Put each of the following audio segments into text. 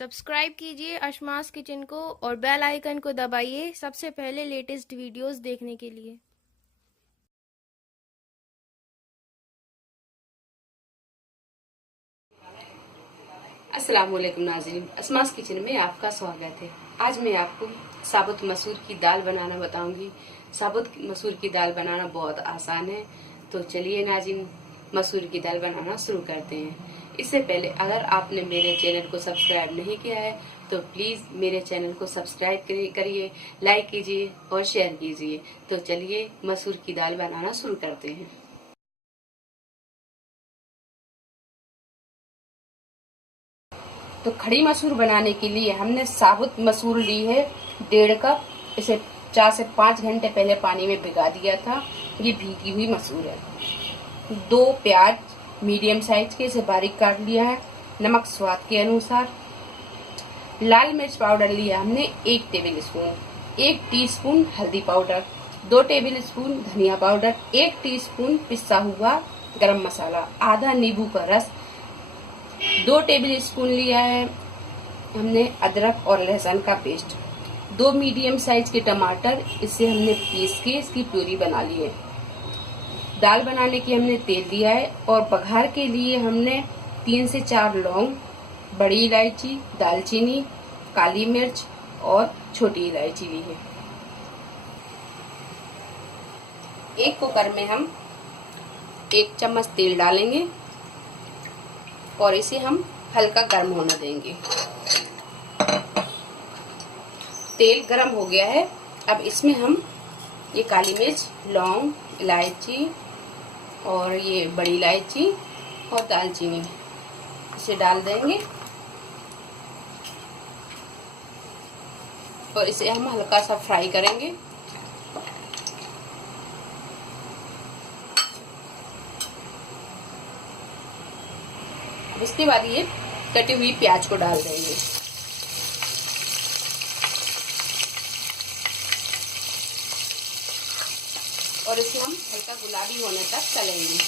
Subscribe कीजिए अशमास kitchen को और बेल आइकन को दबाइए सबसे पहले लेटेस्ट वीडियोस देखने के लिए। अस्सलाम वालेकुम नाज़रीन, अशमास किचन में आपका स्वागत है। आज मैं आपको साबुत मसूर की दाल बनाना बताऊंगी। साबुत मसूर की दाल बनाना बहुत आसान है, तो चलिए नाज़रीन मसूर की दाल बनाना शुरू करते हैं। इससे पहले अगर आपने मेरे चैनल को सब्सक्राइब नहीं किया है तो प्लीज़ मेरे चैनल को सब्सक्राइब करिए, लाइक कीजिए और शेयर कीजिए। तो चलिए मसूर की दाल बनाना शुरू करते हैं। तो खड़ी मसूर बनाने के लिए हमने साबुत मसूर ली है 1.5 कप। इसे 4 से 5 घंटे पहले पानी में भिगा दिया था। ये भीगी हुई मसूर है। 2 प्याज मीडियम साइज के, इसे बारीक काट लिया है। नमक स्वाद के अनुसार। लाल मिर्च पाउडर लिया हमने 1 टेबल स्पून। 1 टीस्पून हल्दी पाउडर, 2 टेबल स्पून धनिया पाउडर, 1 टीस्पून पिसा हुआ गरम मसाला, आधा नींबू का रस, 2 टेबल स्पून लिया है हमने अदरक और लहसुन का पेस्ट, 2 मीडियम साइज के टमाटर, इसे हमने पीस के इसकी प्यूरी बना ली है। दाल बनाने की हमने तेल लिया है और बघार के लिए हमने 3 से 4 लौंग, बड़ी इलायची, दालचीनी, काली मिर्च और छोटी इलायची ली है। एक कुकर में हम 1 चम्मच तेल डालेंगे और इसे हम हल्का गर्म होने देंगे। तेल गर्म हो गया है। अब इसमें हम ये काली मिर्च, लौंग, इलायची और ये बड़ी इलायची और दालचीनी इसे डाल देंगे और इसे हम हल्का सा फ्राई करेंगे। इसके बाद ये कटी हुई प्याज को डाल देंगे और इसे हम हल्का गुलाबी होने तक तलेंगे।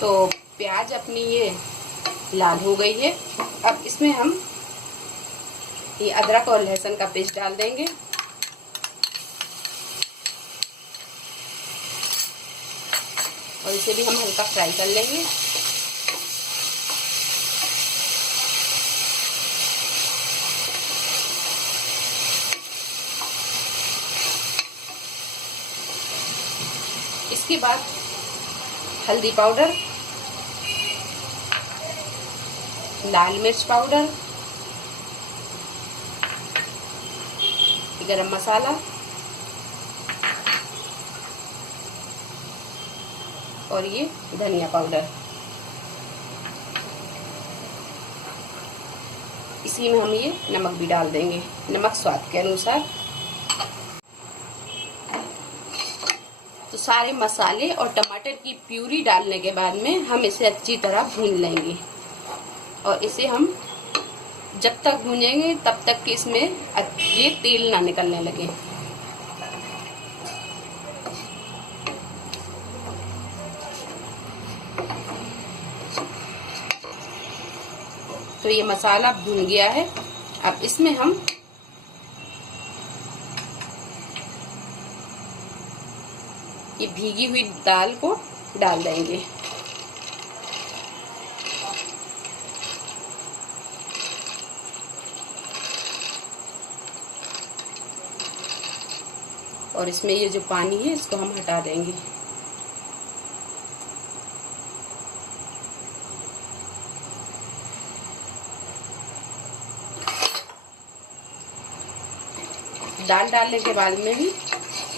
तो प्याज अपनी ये लाल हो गई है। अब इसमें हम ये अदरक और लहसुन का पेस्ट डाल देंगे और इसे भी हम हल्का फ्राई कर लेंगे। इसके बाद हल्दी पाउडर, लाल मिर्च पाउडर, गरम मसाला और ये धनिया पाउडर। इसी में हम ये नमक भी डाल देंगे, नमक स्वाद के अनुसार। तो सारे मसाले और टमाटर की प्यूरी डालने के बाद में हम इसे अच्छी तरह भून लेंगे और इसे हम जब तक भूनेंगे तब तक कि इसमें ये तेल ना निकलने लगे। तो ये मसाला भून गया है। अब इसमें हम ये भीगी हुई दाल को डाल देंगे और इसमें ये जो पानी है इसको हम हटा देंगे। दाल डालने के बाद में भी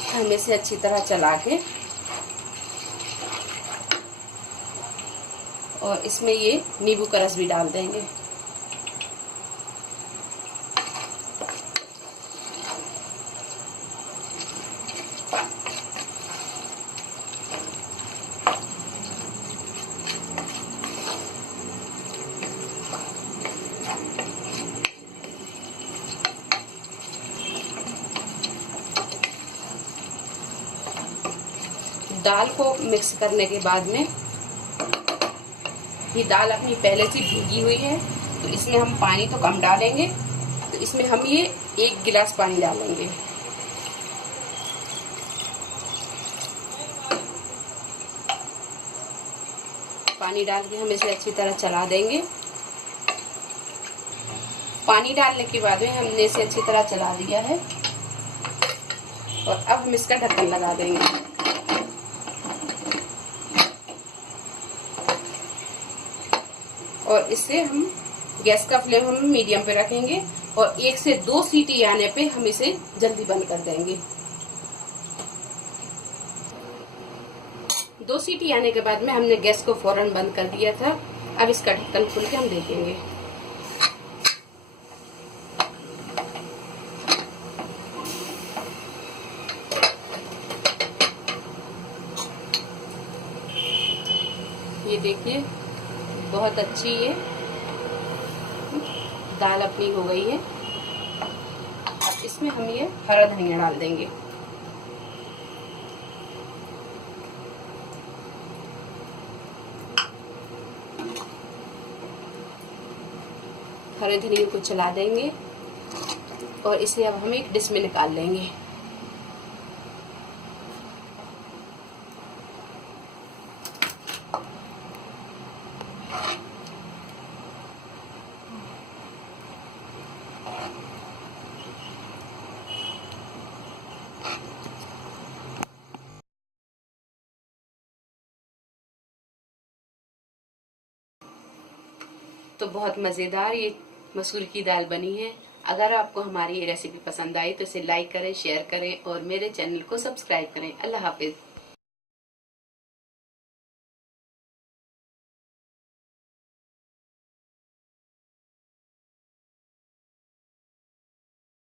हम इसे अच्छी तरह चला के और इसमें ये नींबू का रस भी डाल देंगे। दाल को मिक्स करने के बाद में ये दाल अपनी पहले से भीगी हुई है, तो इसमें हम पानी तो कम डालेंगे। तो इसमें हम ये 1 गिलास पानी डालेंगे। पानी डाल के हम इसे अच्छी तरह चला देंगे। पानी डालने के बाद में हमने इसे अच्छी तरह चला दिया है और अब हम इसका ढक्कन लगा देंगे। और इससे हम गैस का फ्लेम हम मीडियम पे रखेंगे और 1 से 2 सीटी आने पे हम इसे जल्दी बंद कर देंगे। 2 सीटी आने के बाद में हमने गैस को फौरन बंद कर दिया था। अब इसका ढक्कन खोल के हम देखेंगे। ये देखिए बहुत अच्छी ये दाल अपनी हो गई है। अब इसमें हम ये हरा धनिया डाल देंगे। हरे धनिया को चला देंगे और इसे अब हम एक डिश में निकाल लेंगे। तो बहुत मज़ेदार ये मसूर की दाल बनी है। अगर आपको हमारी ये रेसिपी पसंद आई तो इसे लाइक करें, शेयर करें और मेरे चैनल को सब्सक्राइब करें। अल्लाह हाफिज।